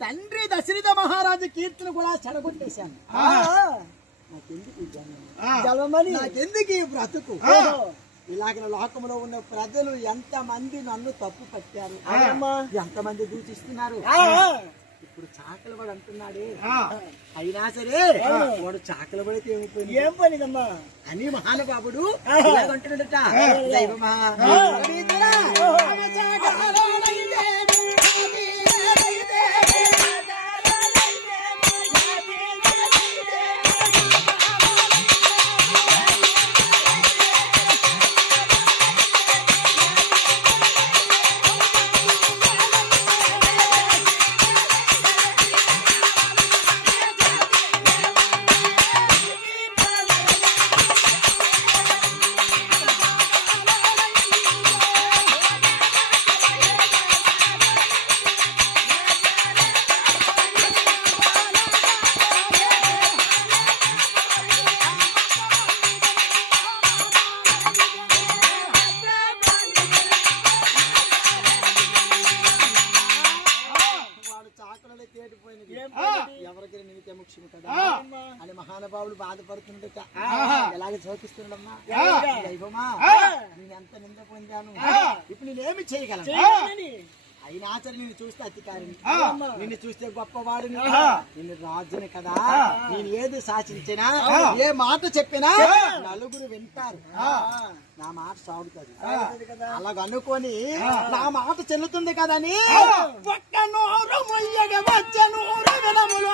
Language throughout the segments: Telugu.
తండ్రి దశరథ మహారాజు కీర్తిని కూడా చెడగొట్టేశాను. నాకెందుకు ఈ బ్రతుకు? ఇలాగ లోకంలో ఉన్న ప్రజలు ఎంతమంది నన్ను తప్పు పట్టారు, ఎంతమంది దూషిస్తున్నారు. ఇప్పుడు చాకలి పడి అంటున్నాడే, అయినా సరే వాడు చాకలి పడితే ఏమైపోయింది, ఏం పనిదమ్మా అని మహానుభావుడు అంటున్నాడట. దైవమా ఎవరికి నీకే ముఖ్యం కదా అని మహానుభావులు బాధపడుతుండట. ఎలాగ చోకిస్తున్నాడమ్మా, దైవమా నేను ఎంత నింద పొందాను, ఇప్పుడు నేనేమి చేయగలను? అయినా సరే నిన్ను చూస్తే అధికారిని, నిన్ను చూస్తే గొప్పవాడిని, నిన్ను రాజుని కదా. నేను ఏది శాసించినా ఏ మాట చెప్పినా నలుగురు వింటారు, నా మాట సాగుతుంది. అలాగ అనుకొని నా మాట చెల్లుతుంది కదని ఒక్క నూరు మొయ్యగా వచ్చే నూరు వినములు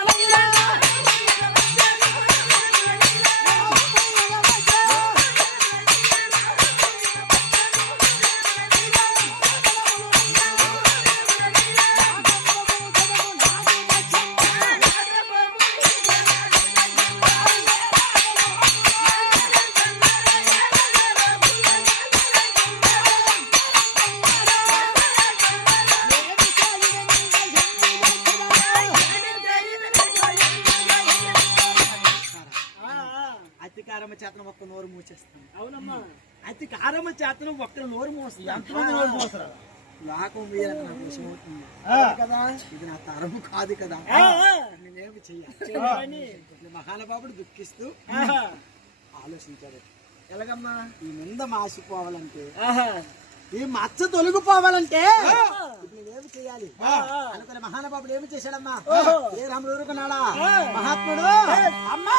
అతికారమ చేతను ఒక్క నోరు మూసేస్తాను. అవునమ్మా, అతికారమ చేతను ఒక్క నోరు మోస్తాను. లాకం వీరంత నాకు విషమవుతుంది కదా, ఇది నా తరము కాదు కదా, నేనేమి చెయ్యాలి? మహానుభావుడు దుఃఖిస్తూ ఆలోచించాడు. ఎలాగమ్మా ఈ నింద మాసిపోవాలంటే, ఈ మచ్చ తొలగిపోవాలంటే నేనేమి చెయ్యాలి అనుకునే మహానుభావుడు ఏమి చేశాడమ్మా? ఏ రాముడు ఊరుకున్నాడా మహాత్ముడు? అమ్మా